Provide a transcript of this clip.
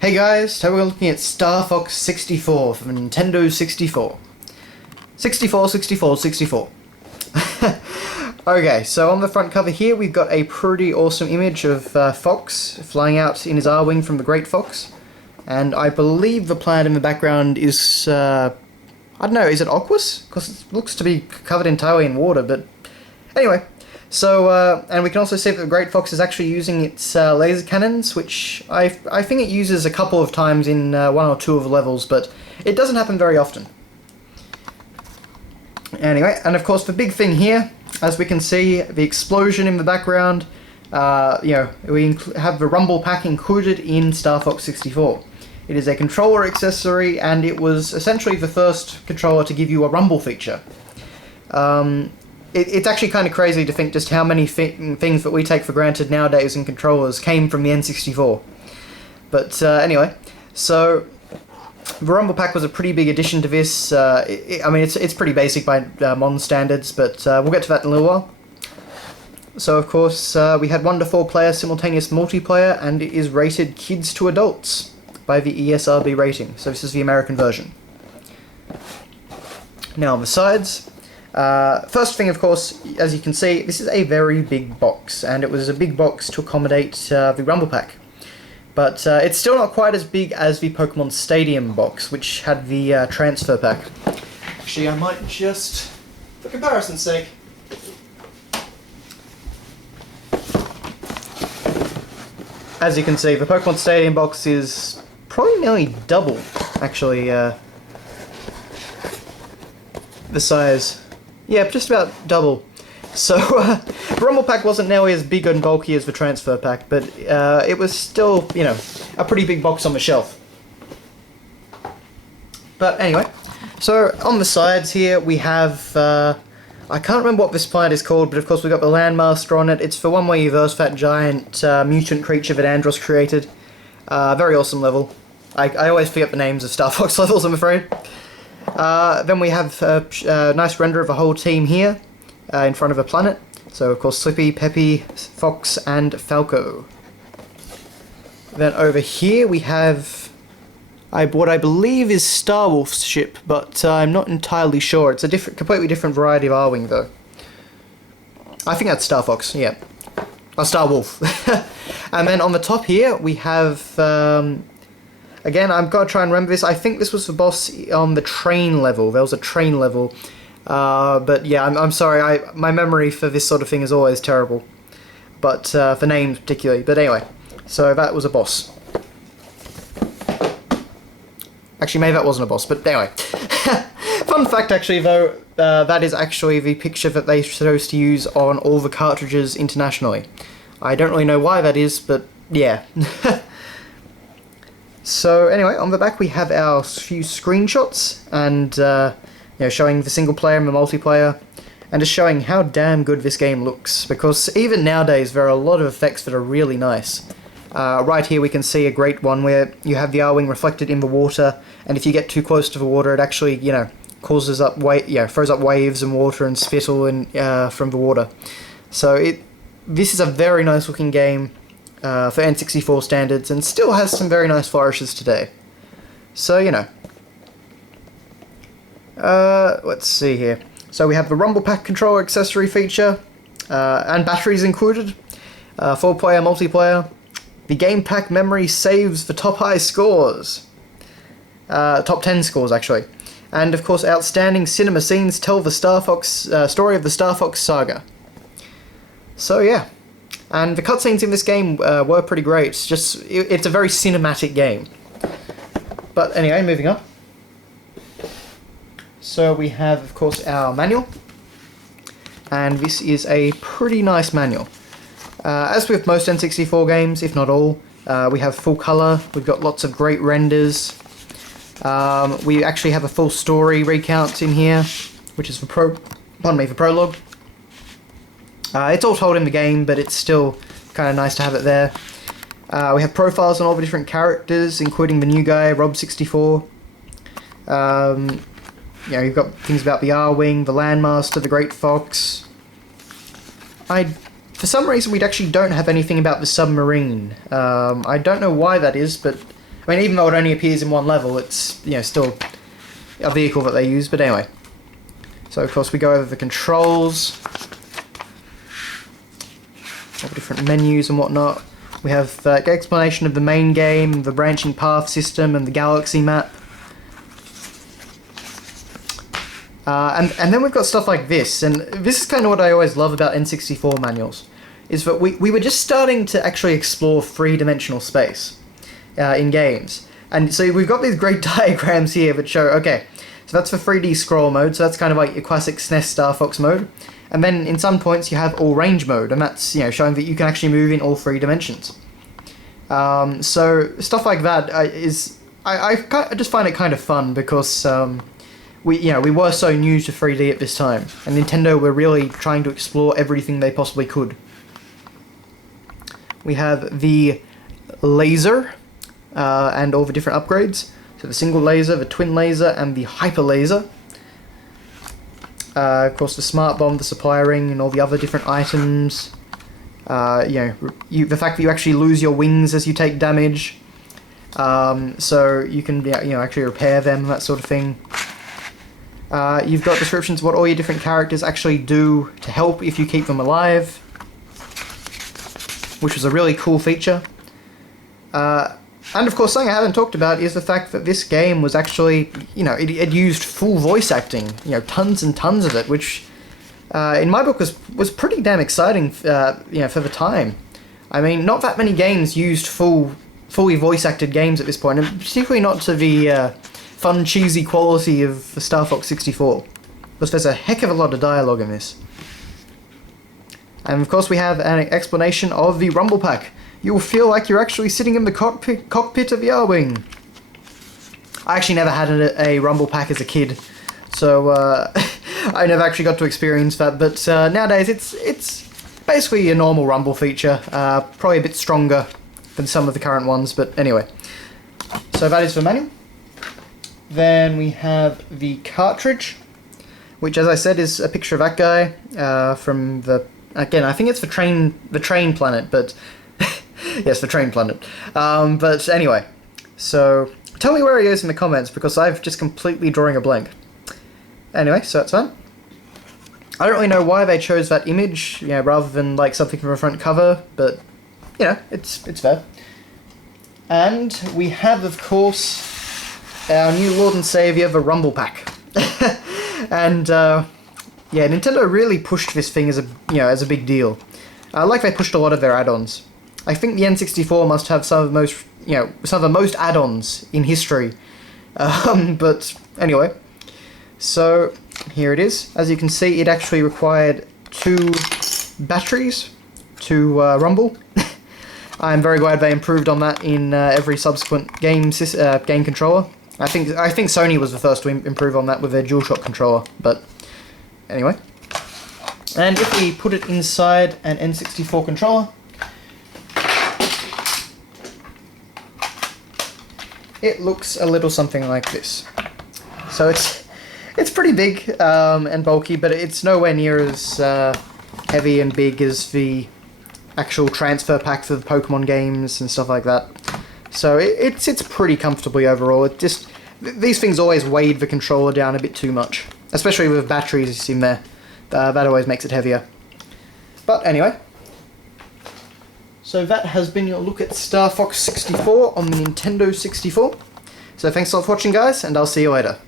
Hey guys, today we're looking at Star Fox 64 from Nintendo 64. 64, 64, 64. Okay, so on the front cover here we've got a pretty awesome image of Fox flying out in his R-Wing from the Great Fox. And I believe the planet in the background is, I don't know, is it Aquos? Because it looks to be covered entirely in water, but anyway. So, and we can also see that the Great Fox is actually using its laser cannons, which I think it uses a couple of times in one or two of the levels, but it doesn't happen very often. Anyway, and of course the big thing here, as we can see, the explosion in the background, we have the Rumble Pack included in Star Fox 64. It is a controller accessory, and it was essentially the first controller to give you a rumble feature. It's actually kind of crazy to think just how many things that we take for granted nowadays in controllers came from the N64. But anyway, so the Rumble Pack was a pretty big addition to this. I mean, it's pretty basic by modern standards, but we'll get to that in a little while. So of course, we had 1 to 4 player simultaneous multiplayer, and it is rated kids to adults by the ESRB rating. So this is the American version. Now on the sides. First thing, of course, as you can see, this is a very big box, and it was a big box to accommodate the Rumble Pack. But it's still not quite as big as the Pokemon Stadium box, which had the transfer pack. Actually, I might just, for comparison's sake, as you can see, the Pokemon Stadium box is probably nearly double, actually, the size. Yeah, just about double. So, the Rumble Pack wasn't nearly as big and bulky as the Transfer Pack, but it was still, you know, a pretty big box on the shelf. But anyway, so on the sides here we have, I can't remember what this planet is called, but of course we've got the Landmaster on it. It's the one where you verse that giant mutant creature that Andros created. Very awesome level. I always forget the names of Star Fox levels, I'm afraid. Then we have a nice render of the whole team here in front of a planet. So of course Slippy, Peppy, Fox and Falco. Then over here we have what I believe is Starwolf's ship, but I'm not entirely sure. It's a completely different variety of R-Wing though. I think that's Star Fox, yeah. Or Starwolf. And then on the top here we have again, I'm going to try and remember this. I think this was the boss on the train level. There was a train level. But yeah, I'm sorry. My memory for this sort of thing is always terrible. But for names particularly. But anyway, so that was a boss. Actually, maybe that wasn't a boss, but anyway. Fun fact, actually, though, that is actually the picture that they're supposed to use on all the cartridges internationally. I don't really know why that is, but yeah. So anyway, on the back we have our few screenshots, and showing the single player and the multiplayer, and just showing how damn good this game looks, because even nowadays there are a lot of effects that are really nice. Right here we can see a great one where you have the R-Wing reflected in the water, and if you get too close to the water it actually, throws up waves and water and spittle and from the water. So this is a very nice looking game. For N64 standards, and still has some very nice flourishes today. So, let's see here. So we have the Rumble Pack controller accessory feature, and batteries included, 4-player multiplayer. The Game Pack memory saves the top high scores. Top 10 scores, actually. And, of course, outstanding cinema scenes tell the story of the Star Fox saga. So, yeah. And the cutscenes in this game were pretty great. It's a very cinematic game. But anyway, moving on. So we have, of course, our manual. And this is a pretty nice manual. As with most N64 games, if not all, we have full colour. We've got lots of great renders. We actually have a full story recount in here, which is the prologue. It's all told in the game, but it's still kind of nice to have it there. We have profiles on all the different characters, including the new guy, Rob64. You've got things about the R-Wing, the Landmaster, the Great Fox. For some reason, we actually don't have anything about the submarine. I don't know why that is, but I mean, even though it only appears in one level, it's, you know, still a vehicle that they use. But anyway, so of course we go over the controls, all the different menus and whatnot. We have explanation of the main game, the branching path system, and the galaxy map. And then we've got stuff like this, and this is kind of what I always love about N64 manuals, is that we were just starting to actually explore three-dimensional space in games. And so we've got these great diagrams here that show, okay, so that's for 3D scroll mode, so that's kind of like your classic SNES Star Fox mode. And then in some points you have all range mode, and that's, you know, showing that you can actually move in all three dimensions. So stuff like that I just find it kind of fun because we were so new to 3D at this time, and Nintendo were really trying to explore everything they possibly could. We have the laser and all the different upgrades. So the single laser, the twin laser, and the hyper laser. Of course, the smart bomb, the supply ring, and all the other different items. The fact that you actually lose your wings as you take damage, so you can actually repair them, that sort of thing. You've got descriptions of what all your different characters actually do to help if you keep them alive, which was a really cool feature. And of course, something I haven't talked about is the fact that this game was actually, it used full voice acting, tons and tons of it, which in my book was pretty damn exciting, for the time. I mean, not that many games used fully voice acted games at this point, and particularly not to the fun, cheesy quality of the Star Fox 64, because there's a heck of a lot of dialogue in this. And of course we have an explanation of the Rumble Pack. You will feel like you're actually sitting in the cockpit of the R-Wing. I actually never had a Rumble Pack as a kid, so I never actually got to experience that, but nowadays it's basically a normal Rumble feature, probably a bit stronger than some of the current ones, but anyway. So that is the manual. Then we have the cartridge, which, as I said, is a picture of that guy from the... Again, I think it's the train planet, but... yes, the train planet. But anyway, so tell me where he is in the comments, because I've just completely drawing a blank. Anyway, so that's fun. I don't really know why they chose that image, rather than like something from a front cover, but it's fair. And we have, of course, our new Lord and Saviour, the Rumble Pack. And Nintendo really pushed this thing as a big deal. Like they pushed a lot of their add-ons. I think the N64 must have some of the most add-ons in history. But anyway, so here it is. As you can see, it actually required 2 batteries to rumble. I'm very glad they improved on that in every subsequent game controller. I think Sony was the first to improve on that with their DualShock controller, but anyway. And if we put it inside an N64 controller, it looks a little something like this. So it's pretty big and bulky, but it's nowhere near as heavy and big as the actual transfer pack for the Pokemon games and stuff like that. So it sits pretty comfortably overall. These things always weighed the controller down a bit too much, especially with batteries in there. That always makes it heavier. But anyway, so that has been your look at Star Fox 64 on the Nintendo 64. So thanks a lot for watching, guys, and I'll see you later.